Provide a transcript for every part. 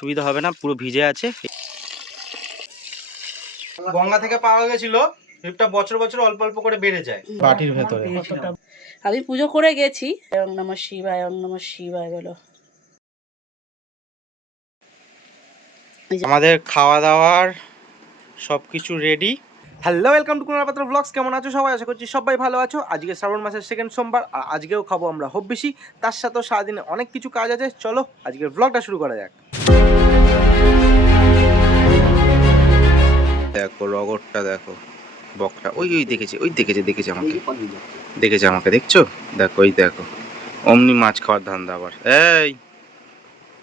অসুবিধা হবে না পুরো ভিজে আছে। গঙ্গা থেকে পাওয়া গেছিল বছর বছর অল্প অল্প করে বেড়ে যায়। বাটির ভেতরে। আমি পুজো করে গেছি। ওং নম শিবায় ওং নম শিবায় বলো। আমাদের খাওয়া দাওয়ার সব কিছু ready hello welcome to Kunar Patra blogs কেমন আছো সবাই? আশা করছি সবাই ভালো আছো। আজকে শ্রাবণ মাসের সেকেন্ড সোমবার আর আজকেও খাব আমরা। হব বেশি তার সাথেও সারাদিনে অনেক কিছু কাজ আছে। চলো আজকের ব্লগটা শুরু করা যাক। দেখো রগরটা দেখো বকটা। ওই ওই দেখেছে ওই দেখেছে দেখেছে আমাকে। দেখেছে আমাকে দেখছ? দেখো ওই দেখো। অমনি মাছ খাওয়ার ধান্দা আবার। এই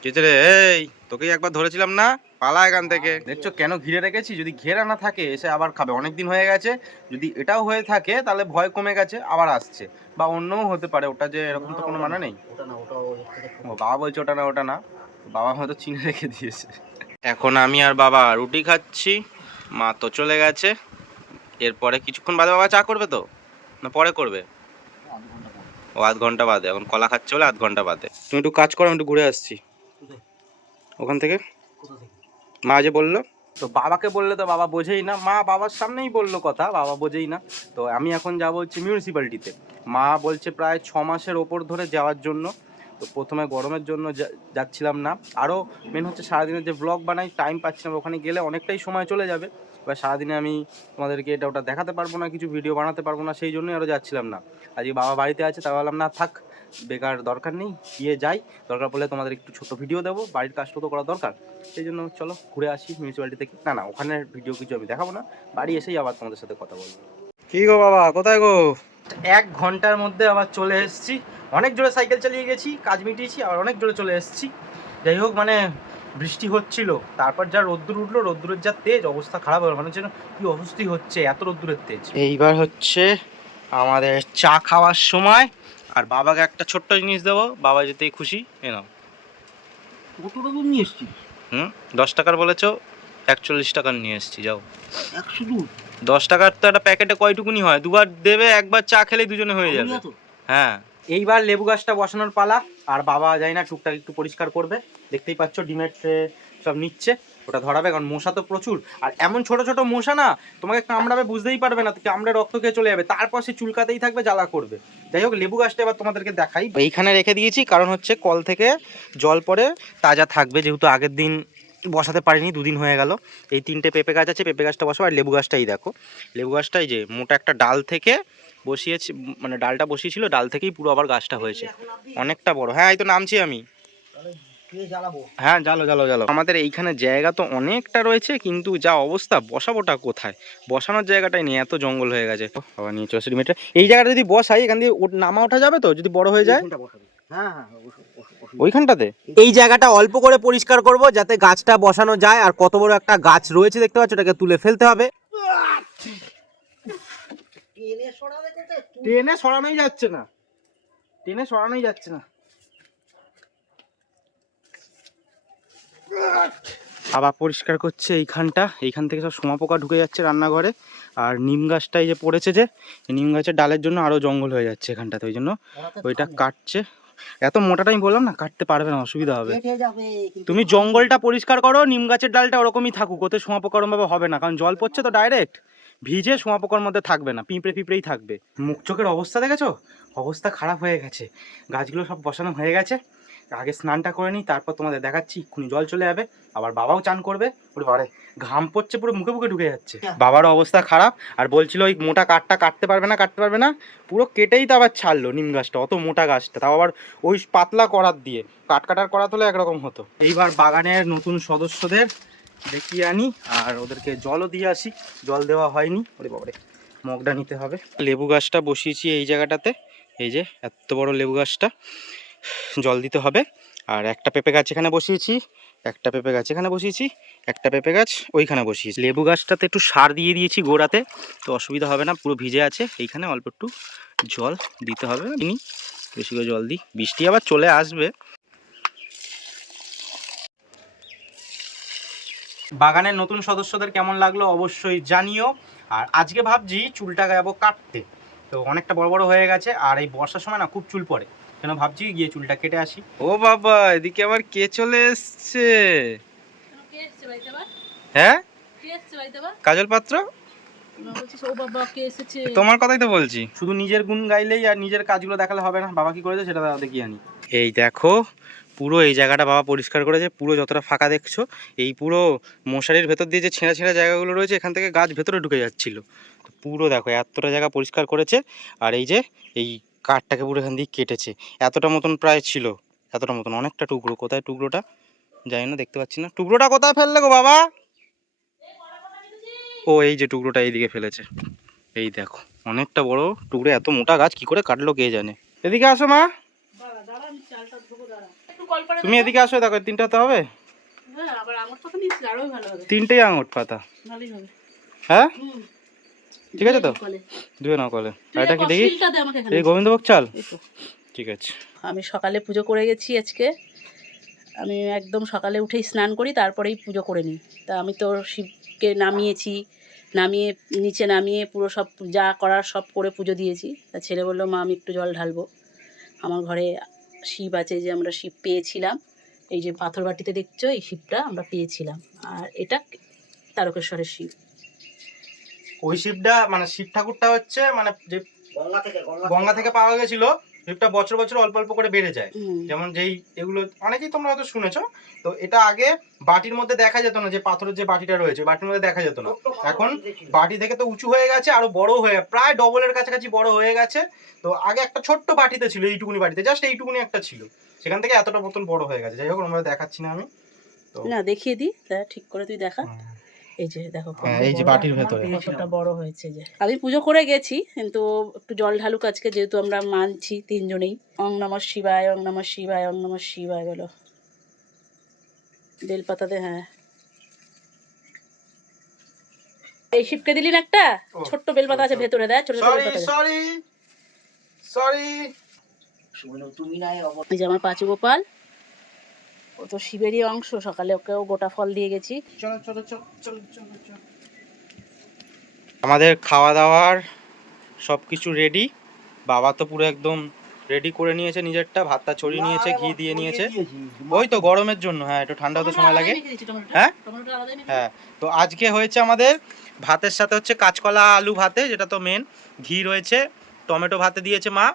কেছে রে এই তোকেই একবার ধরেছিলাম না? পালা এখান থেকে। দেখছ কেন ঘিরে রেখেছি? যদি ঘেরা না থাকে এসে আবার খাবে। অনেক দিন হয়ে গেছে। যদি এটাও হয়ে থাকে তাহলে ভয় কমে গেছে আবার আসছে। বা অন্যও হতে পারে ওটা যে এরকম তো কোনো মানে নেই। ও বাবা বলছে ওটা না ওটা না। বাবা হয়তো চিনে রেখে দিয়েছে। এখন আমি আর বাবা রুটি খাচ্ছি মা তো চলে গেছে। এরপরে কিছুক্ষণ বাদে বাবা চা করবে তো? না পরে করবে? ও আধ ঘণ্টা বাদে এখন কলা খাচ্ছে বলে আধ ঘণ্টা বাদে। তুমি একটু কাজ করো আমি একটু ঘুরে আসছি। ওখান থেকে? মা যে বলল? তো বাবাকে বললে তো বাবা বোঝেই না। মা বাবার সামনেই বলল কথা বাবা বোঝেই না। তো আমি এখন যাব হচ্ছে মিউনিসিপ্যালিটিতে মা বলছে প্রায় ছ মাসের ওপর ধরে যাওয়ার জন্য। তো প্রথমে গরমের জন্য যাচ্ছিলাম না। আরও মেন হচ্ছে সারাদিনের যে ব্লগ বানাই টাইম পাচ্ছিলাম ওখানে গেলে অনেকটাই সময় চলে যাবে। এবার সারাদিনে আমি তোমাদেরকে এটা ওটা দেখাতে পারব না, কিছু ভিডিও বানাতে পারব না, সেই জন্যই আরও যাচ্ছিলাম না। আজকে বাবা বাড়িতে আছে তা বললাম না, থাক, বেকার দরকার নেই, গিয়ে যাই। দরকার পড়লে তোমাদের একটু ছোট ভিডিও দেবো, বাড়ির কাজটা তো করা দরকার। সেই জন্য চলো, ঘুরে আসি মিউনিসিপ্যালিটি থেকে। না না ওখানে ভিডিও কিছু আমি দেখাবো না, বাড়ি এসেই আবার তোমাদের সাথে কথা বলব। কি গো বাবা কোথায় গো? এক ঘণ্টার মধ্যে আবার চলে এসেছি। অনেক জোরে সাইকেল চালিয়ে গেছি কাজ মিটিয়েছি আর অনেক জোরে চলে এসেছি। যাই হোক মানে বৃষ্টি হচ্ছিল তারপর যা রোদ্দুর উঠল রোদ্দুরের যা তেজ অবস্থা খারাপ হলো মানে যেন কি অবস্থি হচ্ছে এত রোদ্দুরের তেজ। এইবার হচ্ছে আমাদের চা খাওয়ার সময় আর বাবাকে একটা ছোট্ট জিনিস দেবো বাবা যেতেই খুশি এ নাও। কতটা দুধ নিয়ে এসছি হুম? দশ টাকার বলেছ একচল্লিশ টাকার নিয়ে এসেছি যাও। একশো দুধ দশ টাকার তো একটা প্যাকেটে কয়টুকুনি হয়? দুবার দেবে একবার চা খেলেই দুজনে হয়ে যাবে। হ্যাঁ। এইবার লেবু গাছটা বসানোর পালা আর বাবা যাই না টুকটাক একটু পরিষ্কার করবে। দেখতেই পাচ্ছ ডিমের ট্রে সব নিচ্ছে ওটা ধরাবে কারণ মশা তো প্রচুর। আর এমন ছোট ছোট মশা না তোমাকে কামড়াবে বুঝতেই পারবে না কামড়ে রক্ত খেয়ে চলে যাবে। তারপর সে চুলকাতেই থাকবে জ্বালা করবে। যাই হোক লেবু গাছটা এবার তোমাদেরকে দেখাই। এইখানে রেখে দিয়েছি কারণ হচ্ছে কল থেকে জল পরে তাজা থাকবে যেহেতু আগের দিন বসাতে পারিনি, দুদিন হয়ে গেল। এই তিনটে পেঁপে গাছ আছে, পেঁপে গাছটা বসাবো আর লেবু গাছটাই দেখো। লেবু গাছটাই যে মোটা একটা ডাল থেকে বসিয়েছি মানে ডালটা বসিয়েছিল, ডাল থেকেই পুরো আবার গাছটা হয়েছে। অনেকটা বড়। হ্যাঁ এই তো নামছি আমি। হ্যাঁ জালো জালো জালো আমাদের এইখানে জায়গা তো অনেকটা রয়েছে, কিন্তু যা অবস্থা, বসাবোটা কোথায়? বসানোর জায়গাটাই নেই, এত জঙ্গল হয়ে গেছে। বাবা নিয়ে চৌষট্টি মিটার এই জায়গাটা যদি বসাই, এখান দিয়ে নামা ওঠা যাবে তো, যদি বড় হয়ে যায়? হ্যাঁ হ্যাঁ ওইখানটাতে? এই জায়গাটা অল্প করে পরিষ্কার করব যাতে গাছটা বসানো যায় আর কত বড় একটা গাছ রয়েছে দেখতে পাচ্ছ ওটাকে তুলে ফেলতে হবে। টেনে সরানোই যাচ্ছে না। টেনে সরানোই যাচ্ছে না। আবার পরিষ্কার করছে এইখানটা। এইখান থেকে সব সোমা পোকা ঢুকে যাচ্ছে রান্নাঘরে। আর নিম গাছটাই যে পড়েছে যে নিম গাছের ডালের জন্য আরও জঙ্গল হয়ে যাচ্ছে এখানটাতে ওই জন্য ওইটা কাটছে। এত মোটাটা আমি বললাম না কাটতে পারবে না অসুবিধা হবে। কেটে যাবে, কিন্তু তুমি জঙ্গলটা পরিষ্কার করো নিম গাছের ডালটা ওরকমই থাকুক ওতে সোঁয়া ভাবে ওরমভাবে হবে না কারণ জল পড়ছে তো ডাইরেক্ট ভিজে সোঁয়া পোকার মধ্যে থাকবে না পিঁপড়ে পিঁপড়েই থাকবে। মুখ চোখের অবস্থা দেখেছ? অবস্থা খারাপ হয়ে গেছে। গাছগুলো সব বসানো হয়ে গেছে। আগে স্নানটা করে নিই তারপর তোমাদের দেখাচ্ছি এক্ষুনি জল চলে যাবে আবার বাবাও চান করবে। ওরে বাবারে ঘাম পড়ছে পুরো মুখে মুখে ঢুকে যাচ্ছে। বাবারও অবস্থা খারাপ আর বলছিল ওই মোটা কাঠটা কাটতে পারবে না কাটতে পারবে না। পুরো কেটেই তো আবার ছাড়লো নিম গাছটা অত মোটা গাছটা। তাও আবার ওই পাতলা করাত দিয়ে কাট কাটার করাত হলে একরকম হতো। এইবার বাগানের নতুন সদস্যদের দেখিয়ে আনি আর ওদেরকে জলও দিয়ে আসি। জল দেওয়া হয়নি। ওরে বাবারে মগটা নিতে হবে। লেবু গাছটা বসিয়েছি এই জায়গাটাতে। এই যে এত বড় লেবু গাছটা। জল দিতে হবে। আর একটা পেঁপে গাছ এখানে বসিয়েছি, একটা পেঁপে গাছ এখানে বসিয়েছি, একটা পেঁপে গাছ ওইখানে বসিয়েছি। লেবু গাছটাতে একটু সার দিয়ে দিয়েছি গোড়াতে, তো অসুবিধা হবে না, পুরো ভিজে আছে। এইখানে অল্প একটু জল দিতে হবে নি বেশি করে জল দিই। বৃষ্টি আবার চলে আসবে। বাগানের নতুন সদস্যদের কেমন লাগল অবশ্যই জানিও। আর আজকে ভাবছি চুলটা যাব কাটতে। তো অনেকটা বড় বড় হয়ে গেছে, আর এই বর্ষার সময় না খুব চুল পড়ে। কেন ভাবছি গিয়ে চুলটা কেটে আসি। ও বাবা এদিকে আবার কে চলে এসছে? হ্যাঁ? কাজল পাত্র? ও বাবা কে এসেছে? তোমার কথাই তো বলছি। শুধু নিজের গুণ গাইলেই আর নিজের কাজগুলো দেখালে হবে না। বাবা কি করেছে সেটা দেখিয়ে আনি। এই দেখো পুরো এই জায়গাটা বাবা পরিষ্কার করেছে পুরো যতটা ফাঁকা দেখছ এই পুরো মশারির ভেতর দিয়ে যে ছেঁড়া ছেঁড়া জায়গাগুলো রয়েছে এখান থেকে গাছ ভেতরে ঢুকে যাচ্ছিল। তো পুরো দেখো এতটা জায়গা পরিষ্কার করেছে। আর এই যে এই কাঠটাকে পুরো এখান দিয়ে কেটেছে। এতটা মতন প্রায় ছিল। এতটা মতন অনেকটা টুকরো। কোথায় টুকরোটা? জানি না দেখতে পাচ্ছি না। টুকরোটা কোথায় ফেললে গো বাবা? ও এই যে টুকরোটা এইদিকে ফেলেছে। এই দেখো অনেকটা বড় টুকরো। এত মোটা গাছ কি করে কাটলো কে জানে? এদিকে আসো মা। তুমি এদিকে আসো দেখো তিনটা তো হবে। হ্যাঁ আবার আমার কথা নিচ্ছি আরোই ভালো হবে। তিনটেই আঙুর পাতা হ্যাঁ? ঠিক আছে তো? ধুয়ে নাও কলে। এটা কি দেখি? এই গোবিন্দভোগ চাল? ঠিক আছে। আমি সকালে পুজো করে গেছি আজকে। আমি একদম সকালে উঠেই স্নান করি তারপরেই পুজো করে নিই। তা আমি তো শিবকে নামিয়েছি নামিয়ে নিচে নামিয়ে পুরো সব যা করার সব করে পুজো দিয়েছি। তা ছেলে বলল মা আমি একটু জল ঢালবো। আমার ঘরে শিব আছে যে আমরা শিব পেয়েছিলাম। এই যে পাথর বাটিতে দেখছ এই শিবটা আমরা পেয়েছিলাম। আর এটা তারকেশ্বরের শিব। ওই শিবটা মানে শিব ঠাকুরটা হচ্ছে মানে যে গঙ্গা থেকে গঙ্গা থেকে। পাওয়া গেছিল শিবটা বছর বছর অল্প অল্প করে বেড়ে যায়। যেমন যেই এগুলো অনেকেই তোমরা হয়তো শুনেছো তো এটা আগে বাটির মধ্যে দেখা যেত না যে পাথরের যে বাটিটা রয়েছে বাটির মধ্যে দেখা যেত না। এখন বাটি থেকে তো উঁচু হয়ে গেছে আরও বড় হয়ে প্রায় ডবলের কাছাকাছি বড় হয়ে গেছে। তো আগে একটা ছোট্ট বাটিতে ছিল এইটুকুনি বাটিতে জাস্ট এইটুকুনি একটা ছিল। সেখান থেকে এতটা মতন বড় হয়ে গেছে। যাই হোক আমরা দেখাচ্ছি না আমি। না দেখিয়ে দিই ঠিক করে তুই দেখা। হুম। এই যে দেখো হ্যাঁ, এই যে বাটির ভেতরে। কতটা বড় হয়েছে যে। আমি পুজো করে গেছি কিন্তু একটু জল ঢালুক আজকে যেহেতু আমরা মানছি তিনজনেই। অং নম শিবায় অং নম শিবায় অং নম শিবায় বলো। বেলপাতাতে হ্যাঁ। এই শিবকে দিলি না একটা? ছোট্ট বেলপাতা আছে ভেতরে দেয় ছোট ছোট সরি সরি। এই যে আমার পাঁচু গোপাল। ও তো শিবেরই অংশ সকালে ওকেও গোটা ফল দিয়ে গেছি। চলো চলো চলো চলো চলো চলো। আমাদের খাওয়া দাওয়ার সব কিছু রেডি বাবা তো পুরো একদম রেডি করে নিয়েছে নিজেরটা ভাতটা ছড়িয়ে নিয়েছে ঘি দিয়ে নিয়েছে। ওই তো গরমের জন্য হ্যাঁ একটু ঠান্ডা হতে সময় লাগে। হ্যাঁ? হ্যাঁ তো আজকে হয়েছে আমাদের ভাতের সাথে হচ্ছে কাঁচকলা আলু ভাতে যেটা তো মেন ঘি রয়েছে। টমেটো ভাতে দিয়েছে মা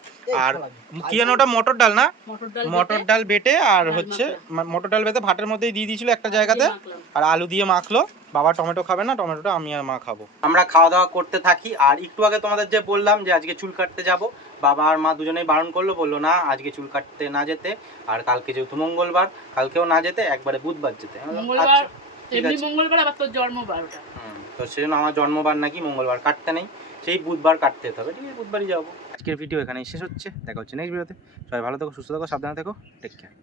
আর কি যেন ওটা মটর ডাল না? মটর ডাল বেটে। আর হচ্ছে মটর ডাল বেটে ভাতের মধ্যেই দিয়ে দিয়েছিল একটা জায়গাতে আর আলু দিয়ে মাখলো। বাবা টমেটো খাবে না টমেটোটা আমি আর মা খাব। আমরা খাওয়া দাওয়া করতে থাকি আর একটু আগে তোমাদের যে বললাম যে আজকে চুল কাটতে যাব বাবা আর মা দুজনেই বারণ করল বলল না আজকে চুল কাটতে না যেতে আর কালকে যেহেতু মঙ্গলবার কালকেও না যেতে একবারে বুধবার যেতে। আচ্ছা, ঠিক আছে। মঙ্গলবার আবার তোর জন্মবার ওটা। হুম, তো সেজন্য আমার জন্মবার নাকি মঙ্গলবার কাটতে নেই। সেই বুধবার কাটতে যেতে হবে। ঠিক আছে, বুধবারই যাব। আজকের ভিডিও এখানেই শেষ হচ্ছে। দেখা হচ্ছে নেক্সট ভিডিওতে সবাই ভালো থেকো, সুস্থ থাকো, সাবধানে থেকো। Take care